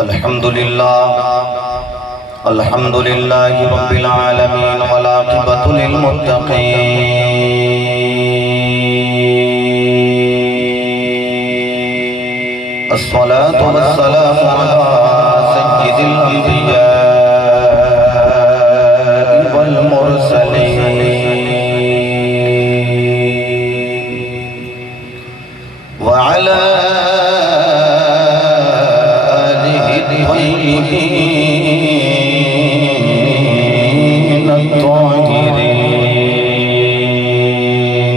الحمد لله رب العالمين والعاقبة للمتقين الصلاة والسلام على سيد الأنبياء والمرسلين وعلى الطيبين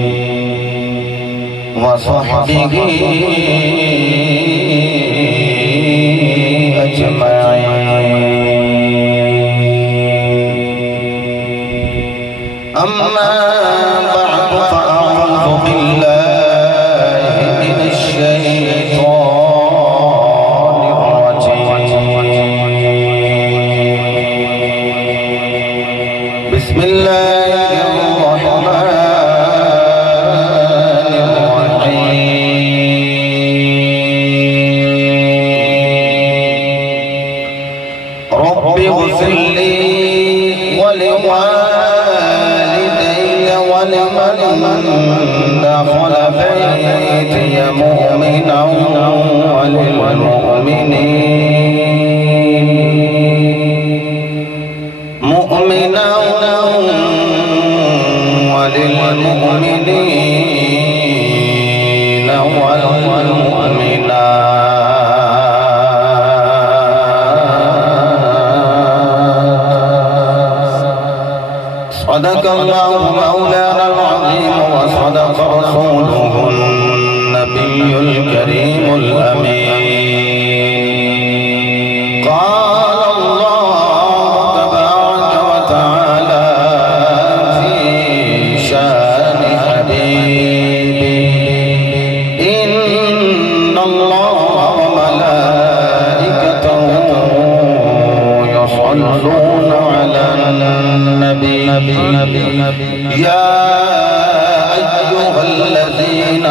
الطاهرين وصحبه أجمعين أما بعد فأعوذ بالله من الشيطان بسم الله الرحمن الرحيم رب اغفر لي ولوالدي ولمن دخل بيتي مؤمنا وللمؤمنين والمؤمنات صدق الله مولانا العظيم وصدق رسوله النبي الكريم الأمين قال الله تبارك وتعالى في شان حبيبه إن الله وملائكته يصلون على النبي يا أيها الذين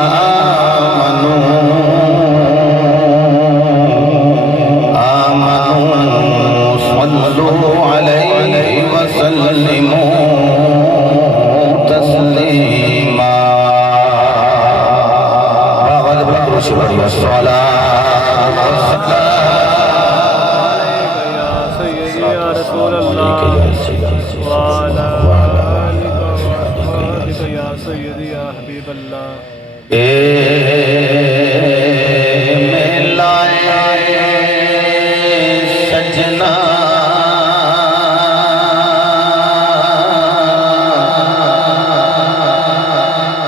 آمنوا صلوا عليه وسلموا تسليما الصلاة يا سيدي يا رسول الله وعلى آلك وأصحابك يا سيدي يا حبيب الله سجنا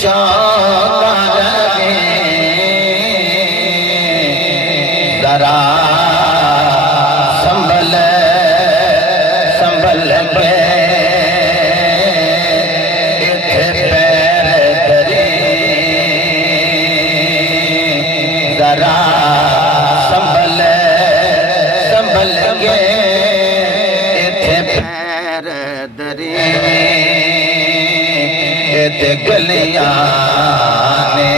چونکا لگے ذرا سنبھل سنبھل کے اتھے پیر دری ذرا سنبھل سنبھل کے اتھے پیر دری اتھے گلیاں نے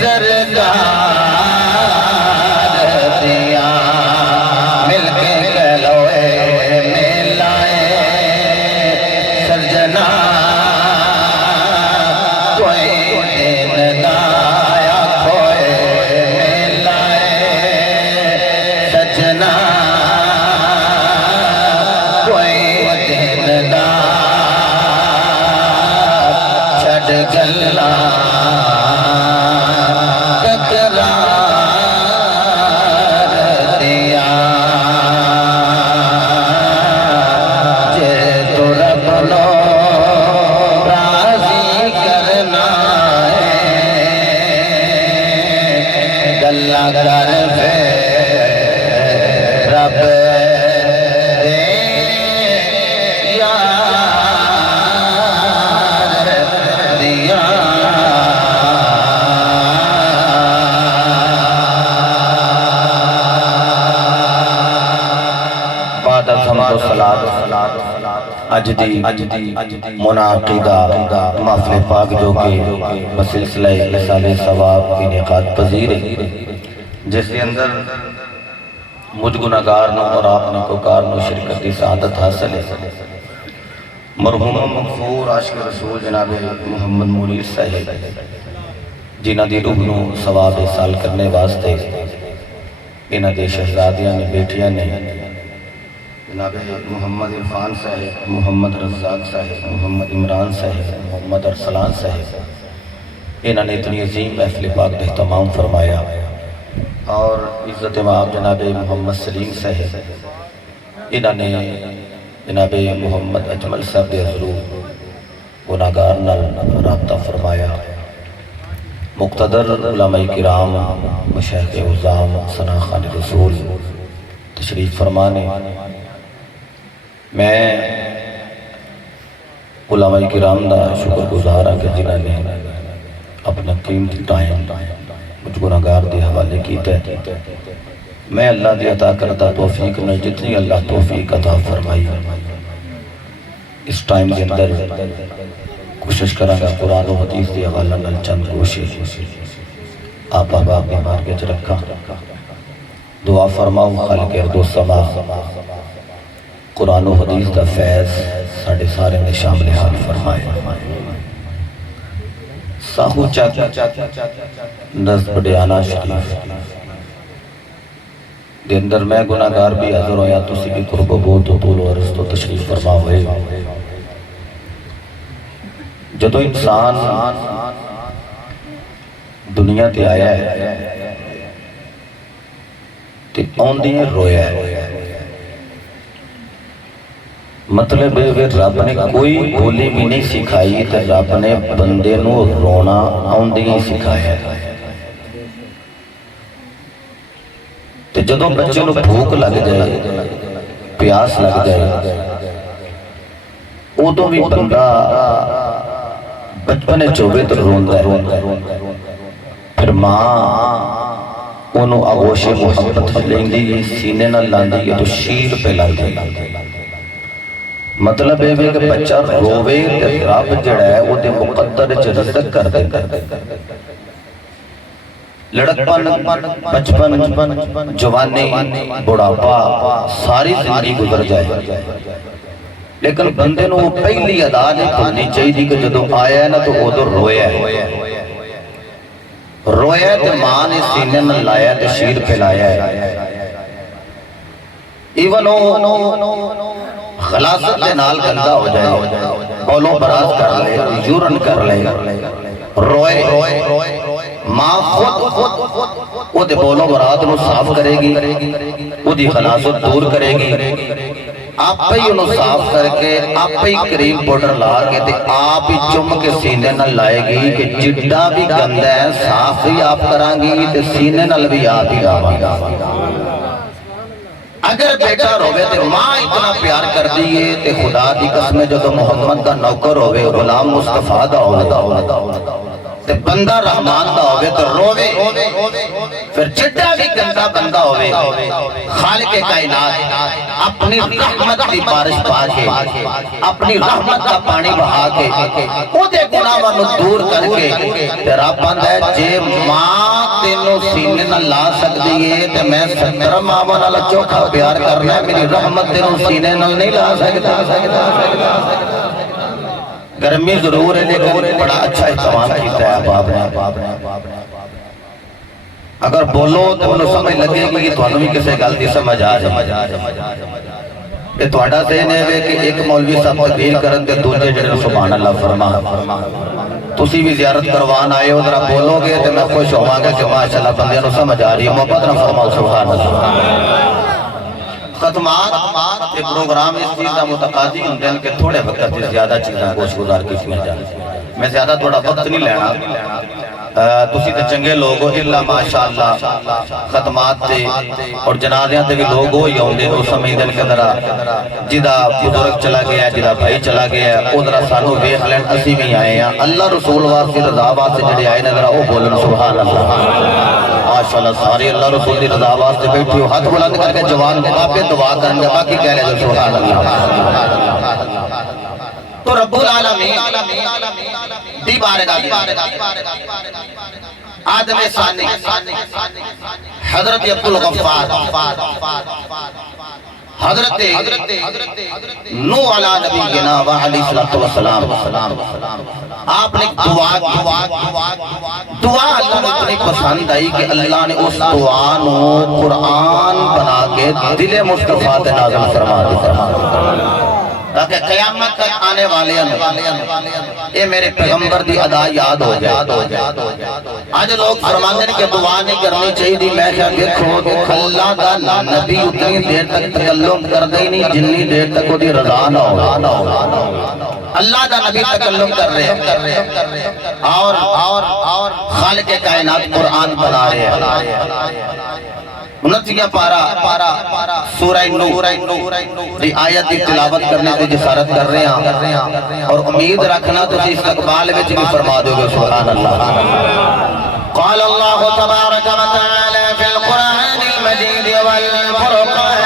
سرکار دیا مل کے گلوے ملائے سرجنا کوئی دن دایا کھوئے ملائے سجنا کوئی دن دا چھڑ گلا اج دی منعقدہ محفل پاک جو کہ بسلسلہ اصال ثواب کی انعقاد پذیر ہے جس کے اندر مجھ گناہگار نو اور آپ نے کوکار نو شرکت کی سعادت حاصل ہے مرحوم مغفور عاشق رسول جناب محمد منیر صاحب جنہ دی روح نو ثواب حاصل کرنے واسطے انہاں دے شہزادیاں نے بیٹیاں نے جناب محمد عرفان صاحب محمد رزاق صاحب محمد عمران صاحب محمد ارسلان صاحب انہوں نے اتنی عظیم محفل پاک کا اہتمام فرمایا اور عزت مآب جناب محمد سلیم صاحب انہوں نے جناب محمد اجمل صاحب دے حضور گناہگار نال رابطہ فرمایا مقتدر علماء کرام مشایخ عظام ثنا خان رسول تشریف فرمانے میں علماء کرام دا شکر گزار ہاں کہ جنہوں نے اپنا قیمتی ٹائم مجھ گناہگار دے حوالے کیتا ہے میں اللہ دی عطا کردہ توفیق میں جتنی اللہ توفیق عطا فرمائی اس ٹائم کے اندر کوشش کروں گا قرآن و حدیث دی حوالہ نال چند کوشش آپ احباب کی مارکیٹ رکھا دعا فرماؤ خالق ارض و سما قرآن و حدیث دا فیض ساڑھے سارے نے شامل حال فرمائے ساہو چاک نزد بڑیانہ شریف دے اندر میں گناہگار بھی حضر ہوں یا تسی بھی قرب و بود و طول و عرض تو تشریف فرما ہوئے جدو انسان دنیا تے آیا ہے تے اوندیاں رویا ہے مطلب ہے رب نے کوئی بولی بھی نہیں سکھائی تے رب نے بندے نو رونا اوندیاں سکھایا ہے تے جدو بچے نو بھوک لگ جائے پیاس لگ جائے ادو بھی بندہ بچپنے چوبے تو روندا ہے پھر ماں انہوں آغوش محبت لیں گی سینے نہ لاندی ہے تو شیر پہ لاندی مطلب ہے کہ بچہ روے رب جڑا ہے وہ دے مقدر رزق کر دے لڑکپن بچپن جوانی بڑھاپا ساری زندگی گزر جائے لیکن بندے نو پہلی ادا نہیں بھولنی چاہیے کہ جدو آیا ہے نا تو ادھر رویا ہے رویا تے ماں نے سینے میں لایا تے شیر پھیلایا ہے ایون غلاظت کے نال گندہ ہو جائے بولو براز کر لے یورن کر لے روئے ماں خود وہ دے بولو براد نو صاف کرے گی وہ دی غلاظت دور کرے گی آپ ہی انہوں صاف کر کے آپ ہی کریم پاؤڈر لا کے تے آپ ہی چم کے سینے نال لائے گی کہ جڈا بھی گندا ہے صاف بھی آپ کران گی تے سینے نال بھی آپ ہی لاواں گا۔ اگر بیٹا روے تے ماں اتنا پیار کر دیئے تے خدا دی قسم جو محمد دا نوکر ہوئے غلام مصطفیٰ دا ہوئے تے بندہ رحمان دا ہوئے تو روے پھر جڈا بھی گندہ بندہ ہوئے خالق کائنات اپنی رحمت دی بارش پا کے اپنی رحمت کا پانی بہا کے او دے گناہوں نو دور کر کے تے رب بندہ ہے جے ماں تینوں سینے نہ لا سکتی ہے تے میں 17 ماں نال چوکھا پیار کرنا ہے میری رحمت تینوں سینے نال نہیں لا سکتا۔ گرمی ضرور ہے لیکن بڑا اچھا اہتمام کیتا ہے باپ نے۔ اگر بولو تو انہوں سمجھ لگے گی کہ تمہیں بھی کسے غلطی سمجھ آ جائے کہ تہاڈا ذہن ہے کہ ایک مولوی صاحب تقریر کرن تے دوسرے جڑے سبحان اللہ فرما تسی بھی زیارت کروان آئے ہو ذرا بولو گے تو میں خوش ہوں گا کہ ماشاءاللہ بندیاں نو سمجھ آ رہی ہے محبت نہ فرماؤ سبحان اللہ۔ ختمات کے پروگرام اس چیز کا متقاضی ہوندے ہیں کہ تھوڑے وقت سے زیادہ چیزیں گوش گزار کی میں جانے میں زیادہ تھوڑا وقت نہیں لینا تسی تے چنگے لوگ ہو اللہ ماشاءاللہ ختمات تے اور جنازیاں تے بھی لوگ ہو ہی ہوندے وہ سمجھدن کہ ذرا جدا بزرگ چلا گیا ہے جدا بھائی چلا گیا ہے او ذرا سانو ویکھ لین اسی بھی آئے ہیں اللہ رسول واسطے رضا واسطے جڑے آئے نے ذرا او بولن سبحان اللہ ماشاءاللہ سارے اللہ رسول دی رضا واسطے بیٹھے ہو ہاتھ بلند کر کے جوان باپے دعا کریں گے باقی کہہ لے سبحان اللہ۔ تو رب العالمین دی بارگاہ آدم ثانی حضرت عبدالغفار حضرت نوح علیہ نبینا و علیہ السلام آپ نے دعا اللہ نے اتنی پسند آئی کہ اللہ نے اس دعا نو قرآن بنا کے دل مصطفیٰ تے نازل فرما دیا تاکہ قیامت تک آنے والے اے میرے پیغمبر دی ادا یاد ہو جائے۔ آج لوگ فرماتے ہیں کہ دعا نہیں کرنی چاہیے دی میں کیا دیکھو اللہ دا نبی اتنی دیر تک تکلم کر دے نہیں جنی دیر تک وہ دی رضا نہ ہو۔ اللہ دا نبی تکلم کر رہے ہیں اور خالق کائنات قرآن بنا رہے ہیں۔ 29 پارا سورہ نور دی آیت دی تلاوت کرنے کی جسارت کر رہے ہیں اور امید رکھنا تو اس استقبال میں بھی فرما دو گے سبحان اللہ۔ قال اللہ تبارک و تعالی فی القرآن المجید والفرقان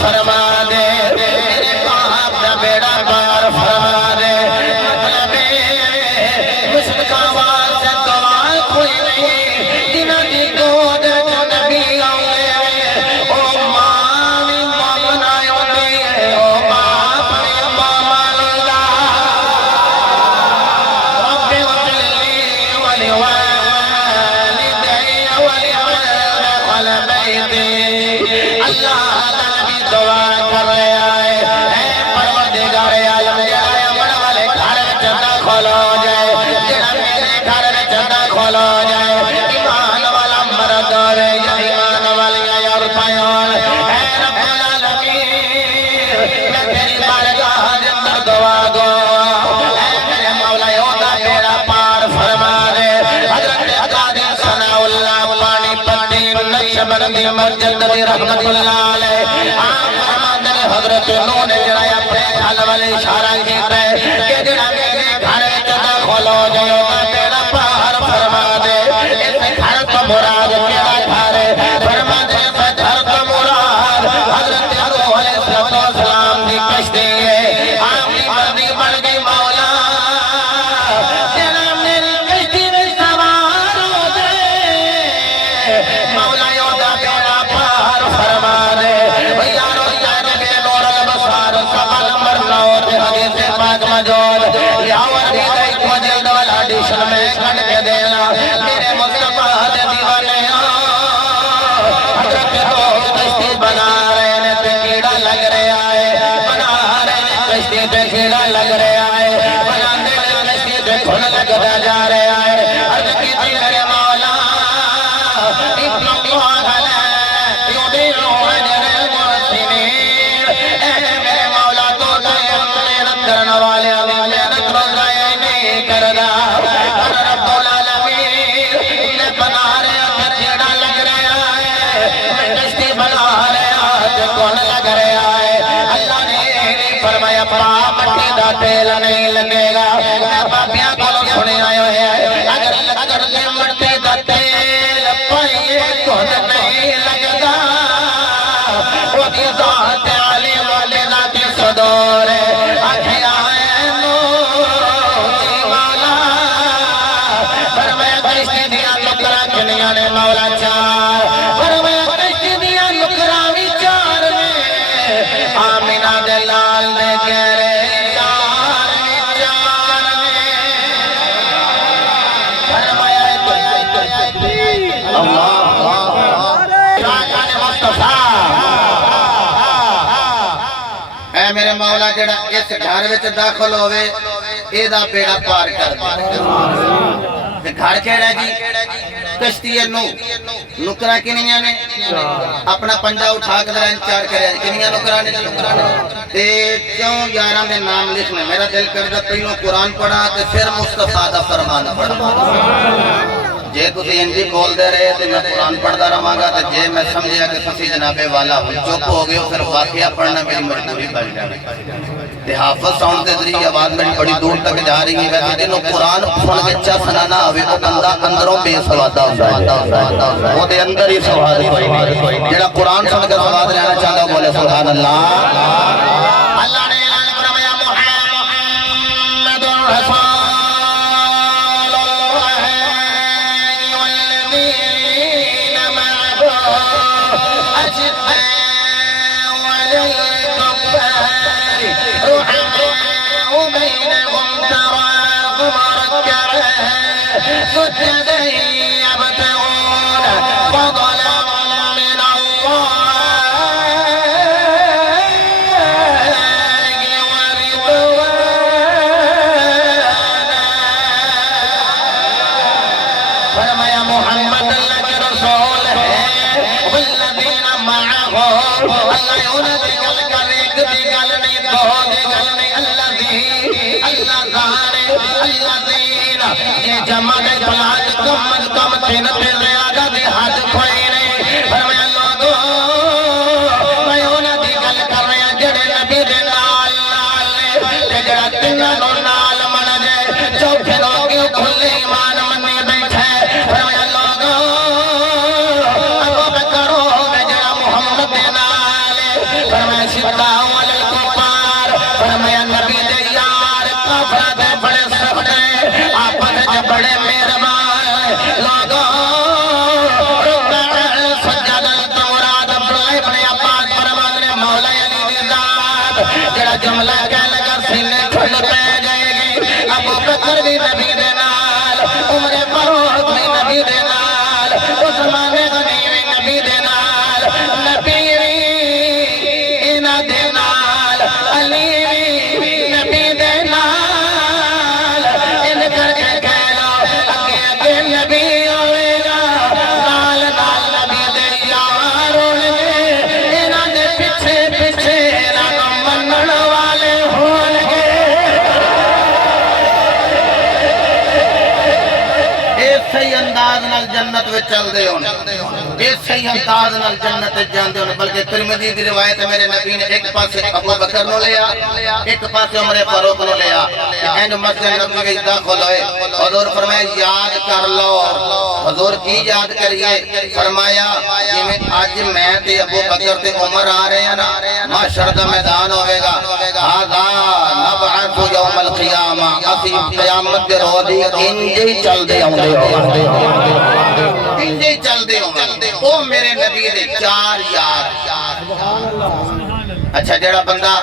فرما دے میرے باپ دا بیڑا المسجد رحمت اللہ علیہ آپ فرماتے ہیں حضرت نوح نے جڑا اپنے حل والے اشارہ کیتا ہے کہ جڑا میرے گھر وچ داخل ہو جائے میرا پار فرما دے اس گھر تو مراد کیڑا گھر ہے فرما دے اس گھر تو مراد حضرت نوح علیہ السلام کی کشتی ہے آپ کی مرضی بن گئی مولا جڑا میری کشتی میں سوار ہو جائے مولا یودا بیڑا پار فرما دے یارو جانبے نور البصار سبا نمبر 9 حدیث پاک موجود یاور بھی گئی کو جلد والا ایڈیشن میں کھڑ کے دینا میرے مصطفیٰ دے دیوانے حضرت نوح کشتی بنا رہے ہیں تے کیڑا لگ رہا ہے بنا رہے ہیں کشتی تے کیڑا لگ رہا ہے بنا دے کشتی تے کھن لگتا جا رہا ہے عرض کی تھی میرے مولا ابن اللہ علیہ یدیعو اجر المحسنین اے میرے مولا تو محنت کرنے والے محنت روزائے نہیں کرنا رب العالمین نے بنا رہا ہے کیڑا لگ رہا ہے میں کشتی بنا رہا ہے کون لگ رہا ہے اللہ نے نہیں فرمایا مٹی دا تیل نہیں لگے گا میں بابیاں کو سنے آئے ہیں اگر مٹی دا تیل پائیے کون نہیں لگا وہ دی ذات علی والے ذات صدور آنکھیں آئے نوچی مولا فرمایا کشتی دیا لکرا کنیا نے مولا چار فرمایا کشتی دیا لکرا بھی چار میں آمینہ دلال نے کہہ رہے چار بھی چار میں فرمایا اللہ راجان مصطفیٰ اے میرے مولا جڑا اس گھر وچ داخل ہوئے اے دا بیڑا پار کر دے گھر کیڑا جی کشتی نو نکرا کنیاں نے اپنا پنجا اٹھا کے درین چار کرے کنیاں نکرا نے تے کیوں یاراں دے نام لکھنے میرا دل کردا پہلو قرآن پڑھا تے پھر مصطفیٰ دا فرمان پڑھا جے تسی انجی بول دے رہے تے میں قرآن پڑھدا رہاں گا تے جے میں سمجھیا کہ تسی جناب والا ہوں چپ ہو گئے پھر واقعہ پڑھنا میری مجبوری بن جائے تے حافظ ساؤنڈ دے ذریعے آواز میری بڑی دور تک جا رہی ہے ویسے جنوں قرآن سن کے چا سنانا ہوئے وہ بندہ اندروں بے سوادہ ہوندا ہے وہ دے اندر ہی سواد کوئی نہیں جڑا قرآن سن کے سواد لینا چاہتا ہے بولے سبحان اللہ اللہ نے اعلان فرمایا محمد رسول سجدا يبتغون فضلا من الله ورضوانا فرمایا محمد اللہ کے رسول ہے والذین معه اللہ انہوں نے گل کر ایک دی گل نہیں دو دی گل نہیں اللہ ذانے یہ جمع دے بلاد کم از کم تین تے زیادہ دے حد کوئی نہیں فرمایا لوگو میں انہاں دی گل کر رہا جڑے نبی دے نال تے جڑا تیناں نو نال من جے چوکھے لوگ کھلے ایمان منی بیٹھے فرمایا لوگو ابو بکر ہو جڑا محمد دے نال فرمایا شدہ علی الکفار فرمایا نبی دے یار کافر دے بڑے سخت بڑے مہربان لوگوں رکع سجد التورات عبداللہ ابن عباس فرمان نے مولا علی دی ذات جڑا جملہ کہہ لگا سینے کھل پہ جائے گی ابو بکر بھی نبی دے نال عمر فاروق بھی نبی دے نال عثمان غنی بھی نبی دے نال نبی بھی انہاں دے نال علی بھی نبی دے نال ان کر کے نبی ہوئے گا نال نال نبی دے یار ہونے گے انہاں دے پیچھے پیچھے انہاں کو منن والے ہونے گے اے صحیح انداز نال جنت وچ چل دے ہونے اس ہی انداز نال جنت جاندے ہونے بلکہ ترمذی دی روایت ہے میرے نبی نے ایک پاسے ابو بکر نو لیا ایک پاسے عمر فاروق نو لیا اینڈ مسجد نبوی کے داخل ہوئے حضور فرمایا یاد کر لو حضور کی یاد کریے فرمایا کہ آج میں تے ابو بکر تے عمر آ رہے ہیں نا محشر دا میدان ہوئے گا آدھا نبعث یوم القیامہ اسی قیامت دے روزی انجی چل دے ہوندے انجی چل دے ہوندے او میرے نبی دے چار یار اچھا جڑا بندہ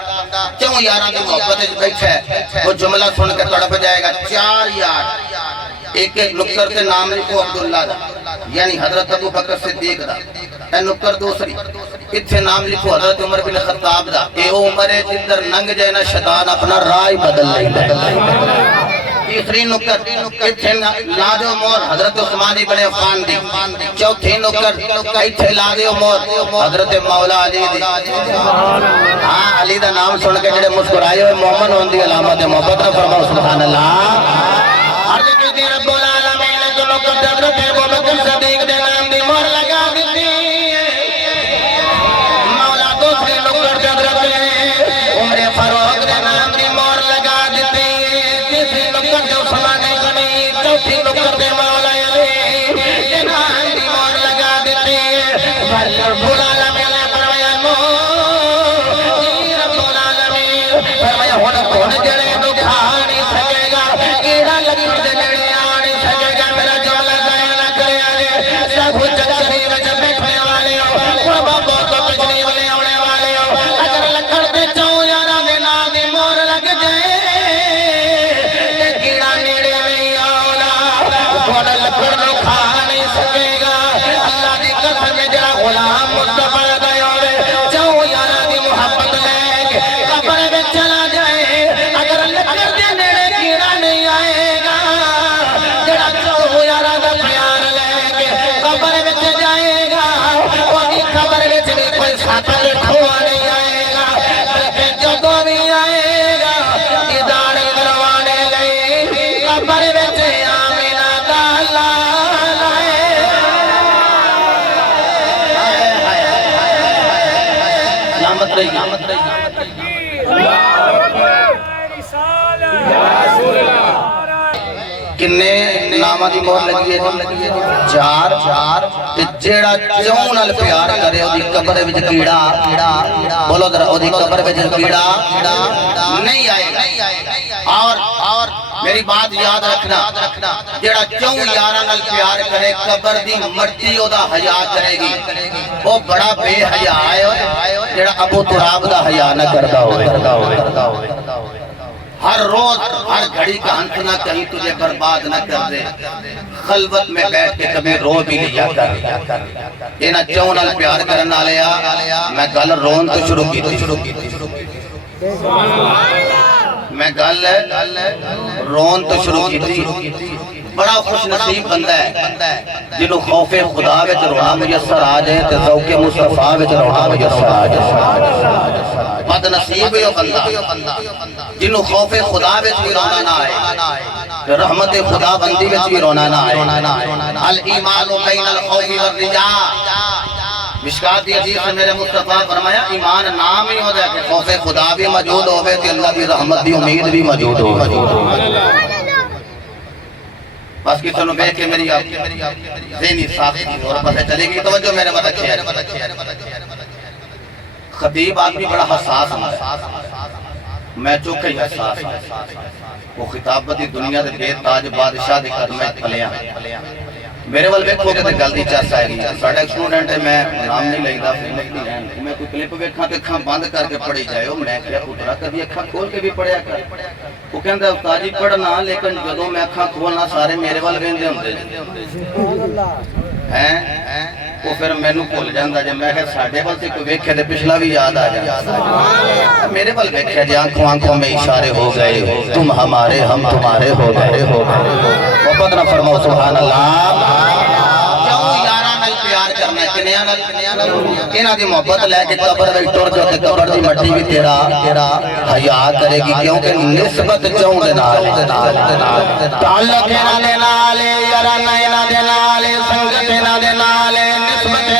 کیوں یاراں دی محبت وچ بیٹھا ہے وہ جملہ سن کے تڑپ جائے گا چار یار ایک ایک نکر تے نام لکھو عبداللہ دا یعنی حضرت ابو بکر صدیق دا اے نکر دوسری اتھے نام لکھو حضرت عمر بن خطاب دا اے او عمر ہے جدر ننگ جائے نا شیطان اپنا رائے بدل لیں تیسری نکر اتھے لا دے مور حضرت عثمان بن عفان دی چوتھی نکر اتھے لا دے مور حضرت مولا علی دی ہاں علی دا نام سن کے جڑے مسکرائے ہوئے مومن ہون دی علامت محبت نہ فرماؤ سبحان اللہ عرض کی رب العالمین نے جو نکر حضرت ابو بکر صدیق دے نام دی مور لگا دیتی مولا دوسری نکر حضرت عمر فاروق دے نام دی مور لگا دیتی تیسری نکر جو عثمان غنی چوتھی نکر دے مولا علی دے نام دی مور لگا دیتی رب العالمین نے فرمایا نو رب العالمین فرمایا ہن جڑے دکھا نہیں سکے گا کیڑا لگی تے جڑے آ نہیں سکے گا میرا جملہ ضائع نہ کرے آجے سب چکری وچ بیٹھنے والے ہو قربا بہت پچھلی والے آنے والے ہو اگر لکڑ تے چوں یاراں دے نام دی مور لگ جائے تے کیڑا نیڑے نہیں آونا کون لکڑ نو کھا نہیں سکے گا اللہ دی قسم جڑا غلام مصطفی دا ہوے چوں یاراں دی محبت لے کے قبر وچ چلا جائے اگر لکڑ دے نیڑے کیڑا نہیں آئے گا جڑا چوں یاراں دا پیار لے کے قبر وچ جائے گا اودی قبر وچ بھی کوئی ساتھ لکھوا نہیں آئے گا بلکہ جدوں بھی آئے گا دیدار کروانے لئی قبر وچ آمینہ دا لال آئے سلامت رہی کنے نامہ دی مور لگی ہے چار تے جیڑا چوں نال پیار کرے او دی قبر وچ کیڑا بولو ذرا او دی قبر وچ کیڑا نہیں آئے گا اور میری بات یاد رکھنا جیڑا چوں یاراں نال پیار کرے قبر دی مٹی او دا حیا کرے گی او بڑا بے حیا ہے جیڑا ابو تراب دا حیا نہ کردا ہوئے ہر روز ہر گھڑی کا ہنس نہ کہیں تجھے برباد نہ کر دے خلوت میں بیٹھ کے کبھی رو بھی لیا کر اینا چون نال پیار کرنا لیا میں گل رون تو شروع کی میں گل رون تو شروع کی بڑا خوش نصیب بندہ ہے جنہوں خوف خدا وچ رونا میسر آ جائے تے ذوق مصطفیٰ وچ رونا میسر آ جائے بد نصیب ہے بندہ جنہوں خوف خدا وچ بھی رونا نہ آئے رحمت خدا بندی وچ بھی رونا نہ آئے الایمان بین الخوف والرجاء مشکات حدیث سے میرے مصطفیٰ فرمایا ایمان نام ہی ہو جائے کہ خوف خدا بھی موجود ہوئے کہ اللہ کی رحمت بھی امید بھی موجود ہوئے بس کسی نے بیٹھ کے میری ذہنی صاف اور پتہ چلے گی توجہ میرے بات اچھے ہے خطیب آدمی بڑا حساس ہے میں چوکے ہی حساس وہ خطابتی دنیا دے بے تاج بادشاہ دے قدمیں پلیاں میرے وال ویکھو کہ تے گل دی چس آئے گی ساڈا ایک سٹوڈنٹ ہے میں نام نہیں لیندا میں کوئی کلپ ویکھاں تے اکھاں بند کر کے پڑھی جائے میں کہیا پترا کبھی اکھاں کھول کے بھی پڑھیا کر وہ کہندا استاد جی پڑھنا لیکن جدوں میں اکھاں کھولنا سارے میرے وال ویندے ہوندے ہیں وہ پھر مینوں بھول جاندا جے میں کہ ساڈے وال تے کوئی ویکھے تے پچھلا بھی یاد آ جائے میرے وال ویکھیا جے آنکھوں میں اشارے ہو گئے تم ہمارے ہم تمہارے ہو گئے محبت نہ فرماؤ سبحان اللہ انہاں دی محبت لے کے قبر وچ ٹر جو تے قبر دی مٹی بھی تیرا حیا کرے گی کیونکہ نسبت چوں دے نال تعلق انہاں دے نال یارانہ انہاں دے نال سنگت انہاں دے نال نسبت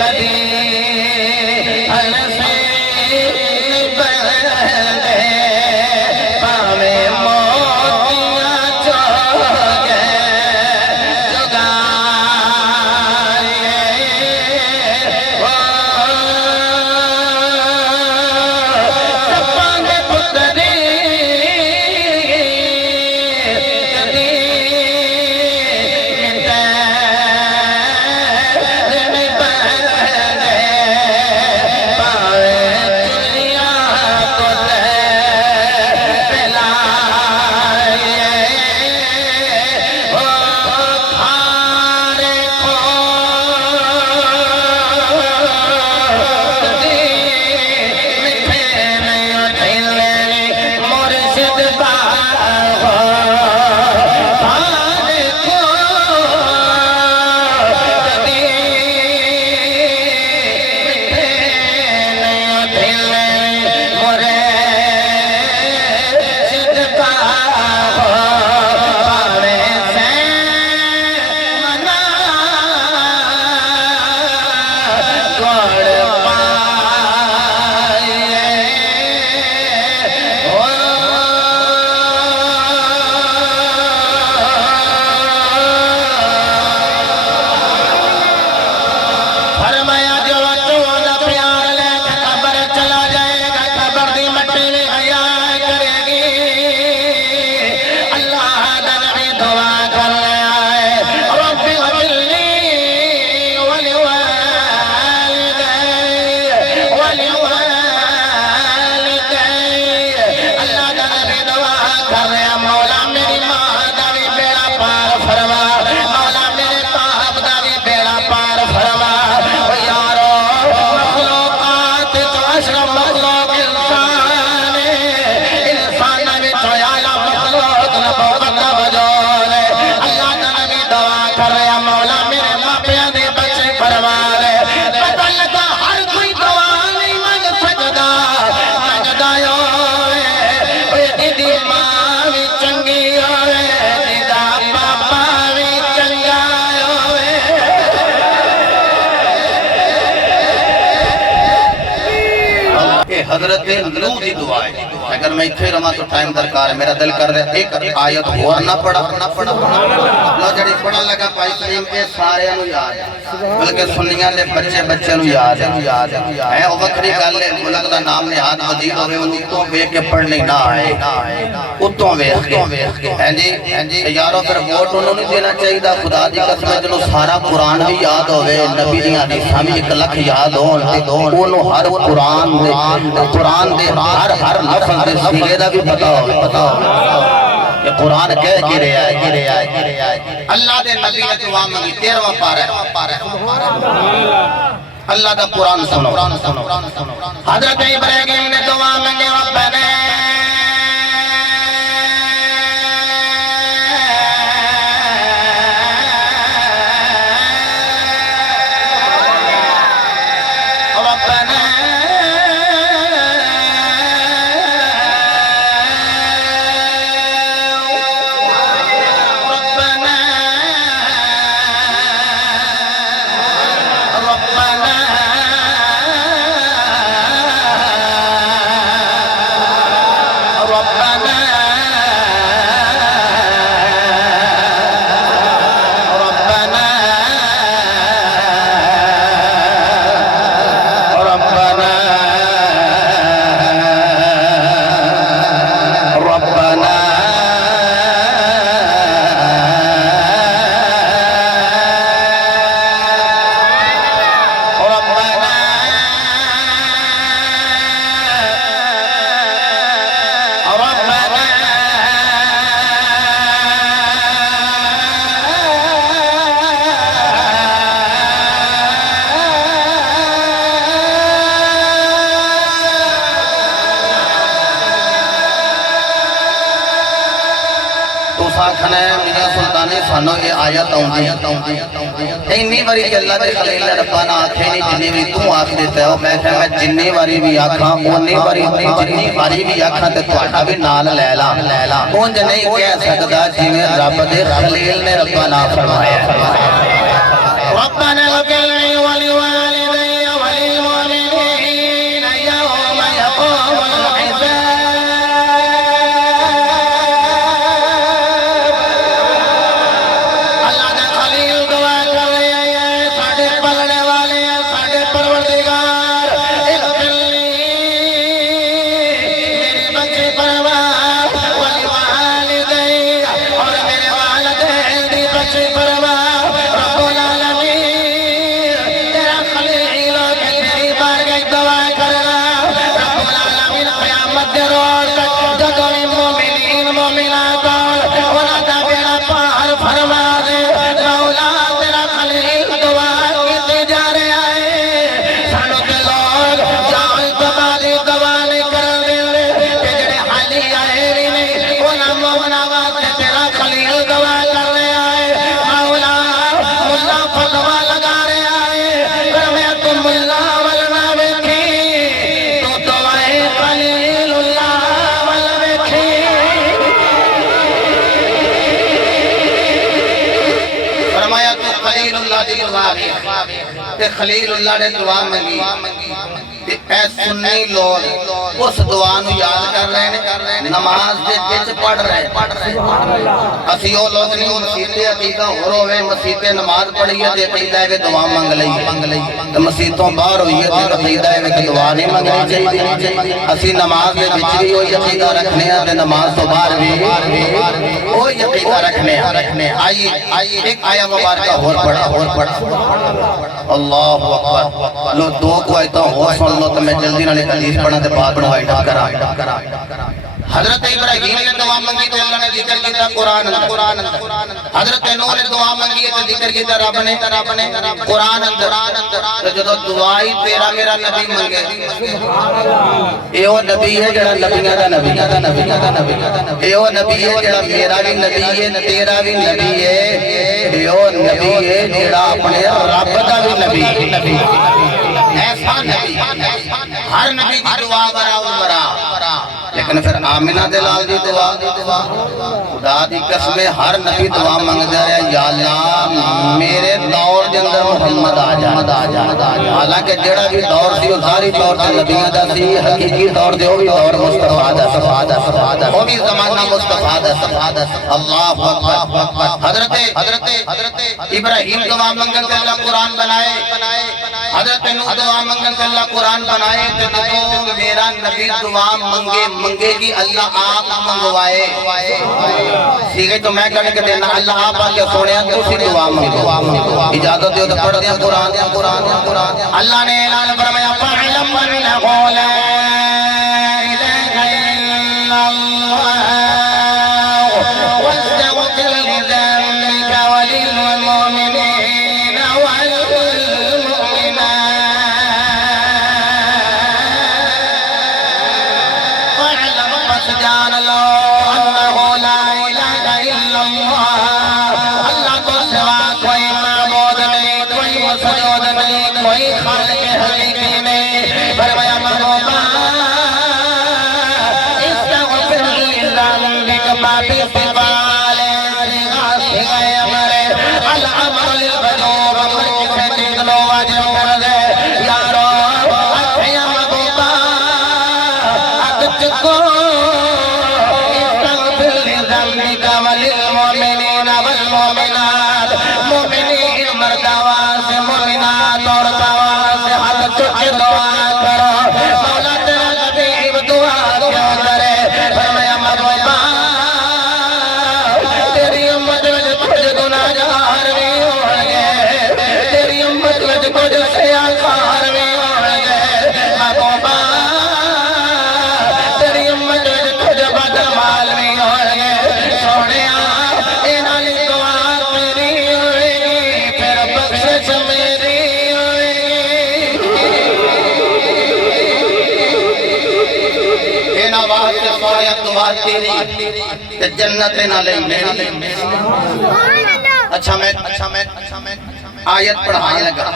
کدی الفے بلدے پاوے موتیاں چوگے جگائے سپاں دے پتری کدی حضرت نوح دی دعا ہے اگر میں اتھے رہا تو ٹائم درکار ہے میرا دل کر رہا ہے ایک آیت اور نہ پڑھا اللہ جڑی پڑھا لگا پائی کریم کے سارے انو یاد ہے بلکہ سنیاں دے بچے انو یاد ہے اے او وکری گل ہے ملک دا نام نے ہاتھ مزید ہوئے انو اتوں وے کے پڑھنے نہ آئے اتوں وے ہیں جی یارو پھر ووٹ انہوں نہیں دینا چاہیے دا خدا دی قسم جنو سارا قرآن بھی یاد ہوئے نبی دی حدیثاں بھی 1 لکھ یاد ہونو ہر قرآن دے ہر لفظ دے سیغے دا بھی پتا ہو یہ قرآن کہہ کی رہا ہے اللہ دے نبی نے دعا مانگی 13واں پارہ اللہ دا قرآن سنو حضرت ابراہیم نے دعا مانگی ربنا میاں سلطانی سانو یہ آیت آؤں اینی باری کہ اللہ دے خلیل ربانا آنکھیں نہیں جنی بھی تو آنکھ دیتا ہے میں کہا میں جنی باری بھی آنکھاں اونی باری بھی آنکھاں تے توڑا بھی نال لیلا اونج نہیں کہہ سکتا جنہیں رب دے خلیل نے ربانا فرمایا ربنا وکلنی ولی والدی تے خلیل اللہ نے دعا منگی تے اے سنی لوگ اس دعا نو یاد کر رہے ہیں، نماز دے وچ پڑھ رہے ہیں۔ اسی او لوگ نہیں مسیتے عقیدہ ہور ہوئے مسیتے نماز پڑھی ہے تے عقیدہ ہے کہ دعا منگ لئی تے مسیتوں باہر ہوئی ہے تے عقیدہ ہے کہ دعا نہیں منگنی چاہیے۔ اسی نماز دے وچ بھی وہی عقیدہ رکھنے ہیں تے نماز تو باہر بھی وہی عقیدہ رکھنے ہیں۔ آئیے ایک آیا مبارکہ اور پڑھا اللہ اکبر۔ لو دو کو آیتاں اور سن لو تو میں جلدی نالے حدیث پڑھا تے بعد میں وائٹا کرا۔ حضرت ابراہیم نے دعا منگی تو اللہ نے ذکر کیتا قرآن اندر۔ حضرت نوح نے دعا منگی تو ذکر کیتا رب نے قرآن اندر۔ تو جدو دعائی تیرا میرا نبی منگے اے او نبی ہے جڑا نبیاں دا نبی، اے او نبی ہے جڑا میرا بھی نبی ہے تیرا بھی نبی ہے، اے او نبی ہے جڑا اپنے رب دا بھی نبی، ایسا نبی ہر نبی کی دعا برا لیکن پھر آمینہ دلال دی دعا خدا دی قسم ہر نبی دعا منگ جائے یا اللہ میرے دور دے اندر محمد آ جا۔ حالانکہ جڑا بھی دور سی وہ ظاہری طور تے نبیاں دا سی، حقیقی طور تے وہ بھی دور مصطفیٰ دا، وہ بھی زمانہ مصطفیٰ دا۔ اللہ اکبر۔ حضرت ابراہیم دعا منگن تے اللہ قرآن بنائے، حضرت نوح دعا منگن تے اللہ قرآن بنائے، تو میرا نبی دعا منگے گی اللہ آپ منگوائے سیگے تو میں کہنے کے دینا اللہ آپ آگے سوڑیا تو اسی دعا منگو۔ اجازت دیو تو پڑھ دیا قرآن۔ اللہ نے اعلان فرمایا فَعْلَمْ أَنَّهُ لَا إِلَهَ إِلَّا اللَّهُ وَاسْتَغْفِرْ لِذَنبِكَ وَلِلْمُؤْمِنِينَ وَالْمُؤْمِنَاتِ جان لو انہو لا الہ الا اللہ، اللہ کو سوا کوئی معبود نہیں، کوئی مسجود نہیں، کوئی خالق حقیقی نہیں۔ فرمایا محبوبہ استغفر لذنبک ما فی السبال غاسق امرے الامر للبدوب امر کسے دیکھ لو واجب کر دے یارو اچھیا محبوبہ اکچ کو وللمؤمنین والمؤمنات، مومنین مرد آواز مومنات عورت آواز ہاتھ چک دعا کرو مولا تیرا حبیب دعا کیوں کرے۔ فرمایا محبوبہ تیری امت میں کچھ گناہگار بھی ہوں گے، تیری امت میں کچھ سیاکار بھی ہوں گے، محبوبہ تیری امت میں کچھ بدمال بھی ہوں گے، جنت نہ لیں میری۔ اچھا میں آیت پڑھانے لگا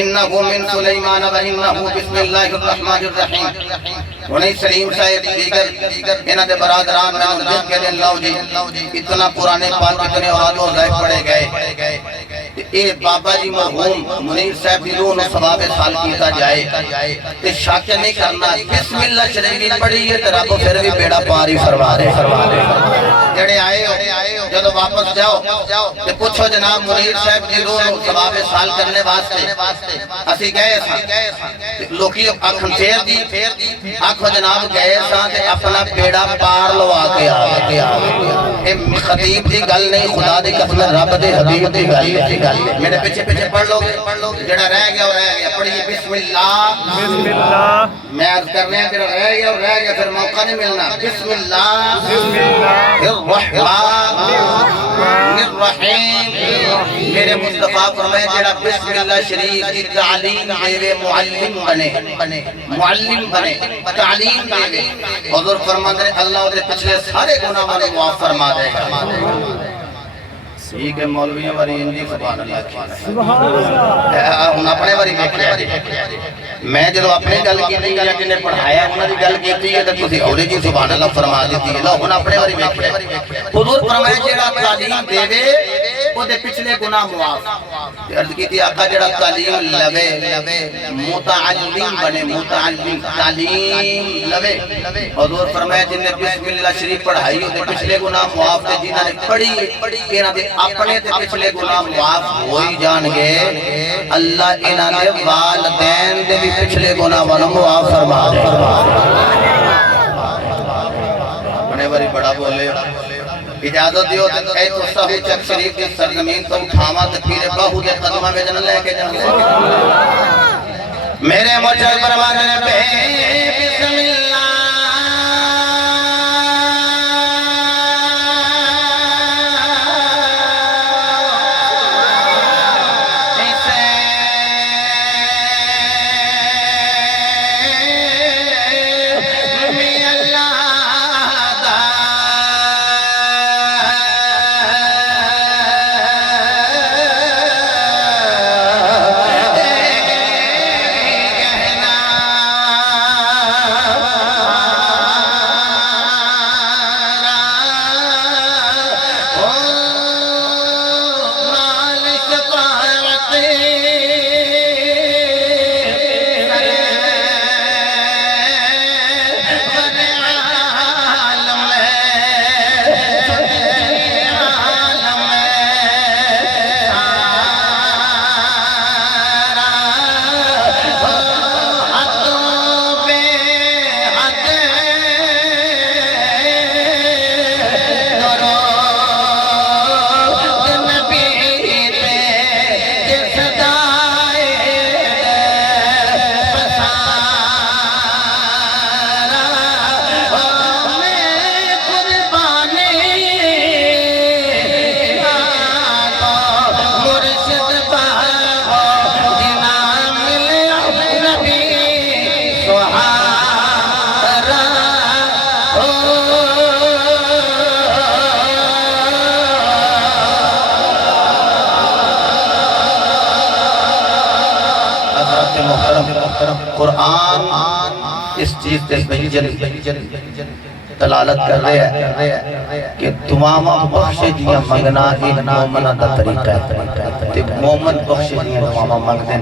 انہو من سلیمان و انہو بسم اللہ الرحمن الرحیم۔ انہیں سلیم صاحب دیگر انہاں دے برادران میں نزدیک کے دن لو جی اتنا پرانے پاک اتنے اولاد و ذائق پڑے گئے اے بابا جی مرحوم منیر صاحب دی روح نو ثواب سال کیتا جائے تے شک نہیں کرنا بسم اللہ شریف پڑھی ہے تے رب پھر بھی بیڑا پار ہی فرما دے۔ جڑے آئے ہو جدو واپس جاؤ تے پوچھو جناب منیر صاحب دی روح نو ثواب سال کرنے واسطے اسی گئے ساں لوکی آنکھن پھیر دی آنکھو جناب گئے ساں تے اپنا بیڑا پار لوا کے آگے اے خطیب دی گل نہیں خدا دی قسم رب دے حبیب دی گل میرے پیچھے پڑھ لو گے جڑا رہ گیا پڑھیے بسم اللہ۔ میں عرض کرنے ہیں جڑا رہ گیا پھر موقع نہیں ملنا۔ بسم اللہ الرحمن الرحیم۔ میرے مصطفیٰ فرمائے جڑا بسم اللہ شریف کی تعلیم دے معلم بنے تعلیم دے حضور فرماتے ہیں اللہ ادھر پچھلے سارے گناہ والے معاف فرما دے گا۔ ٹھیک ہے مولویوں والی انجی سبحان اللہ ہن اپنے والی دیکھیا میں جدو اپنی گل کیتی گل جن نے پڑھایا انہاں دی گل کیتی ہے تے تسی اوڑے جی سبحان اللہ فرما دتی ہے۔ لو ہن اپنے والی دیکھیا حضور فرمایا جڑا تعلیم دے او دے پچھلے گناہ معاف عرض کی تھی آقا جڑا تعلیم لوے متعلم بنے، متعلم تعلیم لوے۔ حضور فرمایا جن نے بسم اللہ شریف پڑھائی ہوتے پچھلے گناہ معاف تھے، جنہاں نے پڑھی انہاں دے اپنے تے پچھلے گناہ معاف ہوئی جان گے، اللہ انہاں دے والدین دے بھی پچھلے گناہ والوں معاف فرما دے۔ اپنے باری بڑا بولے اجازت دیو تو اے تو صحو چک شریف کی سرزمین تو اٹھاما تکبیر باہو دے قدمہ میں جنہ لے کے جانے میرے مجھل فرمانے پہ بسم اللہ قرآن اس چیز تے دلالت کر رہے ہیں کہ دعاواں بخش دیاں منگنا ایک مومنہ دا طریقہ ہے تے مومن بخش دیاں دعاواں منگ دیں۔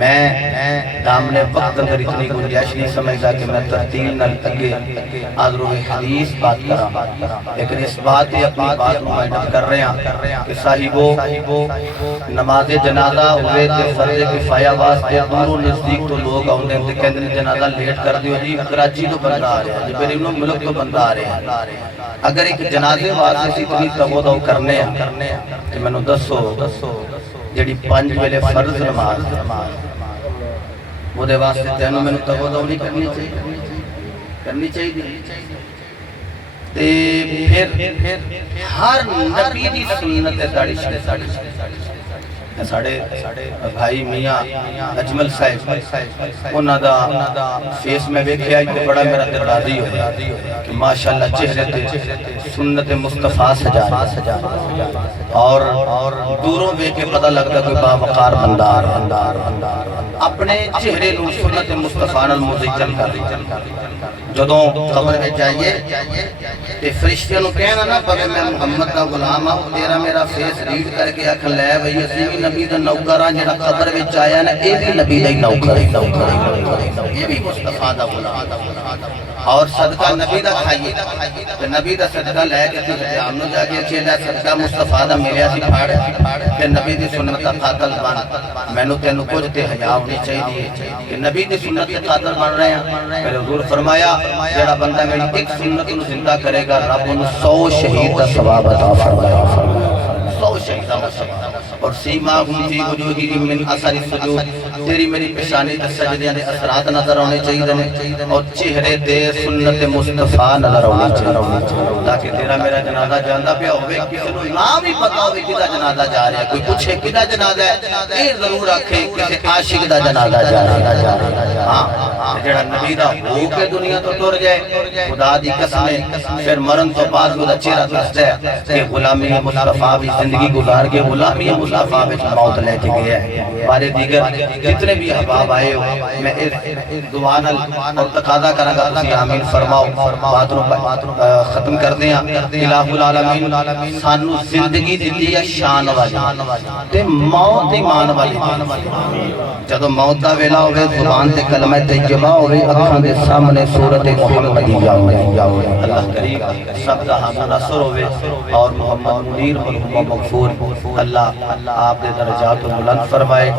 میں دامنے وقت اندر اتنی گنجائش نہیں سمجھتا کہ میں ترتیل نہ لگے آدھر و حدیث بات کرا، لیکن اس بات ہی اپنی بات مہینہ کر رہے ہیں کہ صاحبو نماز جنازہ ہوئے تے فرض کفایہ واسطے دور و نزدیک تو لوگ آؤں دیں تے کہندے جنازہ لیٹ کر دیو جی کراچی تو بندہ آ رہے ہیں، جبیر ابن ملک تو بندہ آ رہے ہیں۔ اگر ایک جنازے واسطے سے اتنی تغودہ کرنے ہیں کہ میں نے دسو جڑی 5 ویلے فرض نماز وہ دے واسطے تینوں میں نے تغودہ نہیں کرنی چاہیے تے پھر ہر نبی دی سنت داڑھی ساڑھے بھائی میاں اجمل صاحب انہاں دا فیس میں بیکھے آئی تو بڑا میرا دل راضی ہویا کہ ماشاءاللہ چہرے تے سنت مصطفیٰ سجا اور دوروں بے کے پتہ لگتا کوئی باوقار بندار اپنے چہرے نو سنت مصطفیٰ نال مزیجن کر جدوں قبر میں جائیے تے فرشتیاں نو کہنا نا پوے میں محمد دا غلام ہوں تیرا میرا فیس ریڈ کر کے آکھ لے بھئی اسی بھی نبی دا نوکراں جڑا قبر وچ آیا نا اے بھی نبی دا نوکر یہ بھی مصطفیٰ دا غلام اور صدقہ نبی دا کھائیے تے نبی دا صدقہ لے کے تے جام نو جا کے چیلا صدقہ مصطفیٰ دا ملیا سی پھاڑ کہ نبی دی سنت دا قاتل بن مینوں تینوں کچھ تے حیا ہونی چاہیے کہ نبی دی سنت دے قاتل بن رہے ہیں۔ میرے حضور فرمایا جڑا بندہ میری ایک سنت نو زندہ کرے گا رب انہوں 100 شہید دا ثواب عطا فرمائے 100 شہید دا ثواب اور سیماہم فی وجوہہم من اثر السجود تیری میری پیشانی تے سجدیاں دے اثرات نظر ہونے چاہیے اور چہرے تے سنت مصطفیٰ نظر ہونے چاہیے تاکہ تیرا میرا جنازہ جاندہ پیا ہوئے کسی نو نام ہی پتا ہوئے کدا جنازہ جا رہا ہے کوئی پوچھے کدا جنازہ ہے یہ ضرور رکھے کسی عاشق دا جنازہ جا رہا ہے ہاں جڑا نبی دا ہو کے دنیا تو ٹر جائے خدا دی قسمیں پھر مرن تو بعد وہ چہرہ دستا ہے کہ غلامی مصطفیٰ بھی زندگی گزار کے غلامی مصطفیٰ بھی موت لے کے گیا ہے بارے دیگر جتنے بھی احباب آئے ہو میں ایک دعا نال اور تقاضا کراں گا تسی آمین فرماؤ بات نو ختم کر دیں الہ العالمین سانو زندگی دتی ہے شان والی تے موت ایمان والی جدوں موت دا ویلا ہوے زبان تے کلمہ طیبہ ہوے اکھاں دے سامنے سورت محمدیہ ہوے اللہ کریم سب دا حاصل نصر ہوے اور محمد منیر مرحوم مغفور اللہ آپ دے درجات کو بلند فرمائے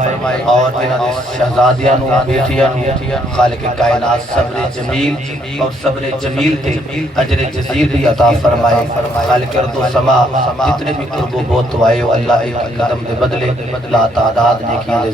اور انہاں دے شہزادیاں نو بیٹیاں نو خالق کائنات صبر جمیل اور صبر جمیل تے اجر جزیل بھی عطا فرمائے خالق ارض و سما جتنے بھی قرب و بہت آئے اللہ ایک قدم دے بدلے لا تعداد نیکیاں دے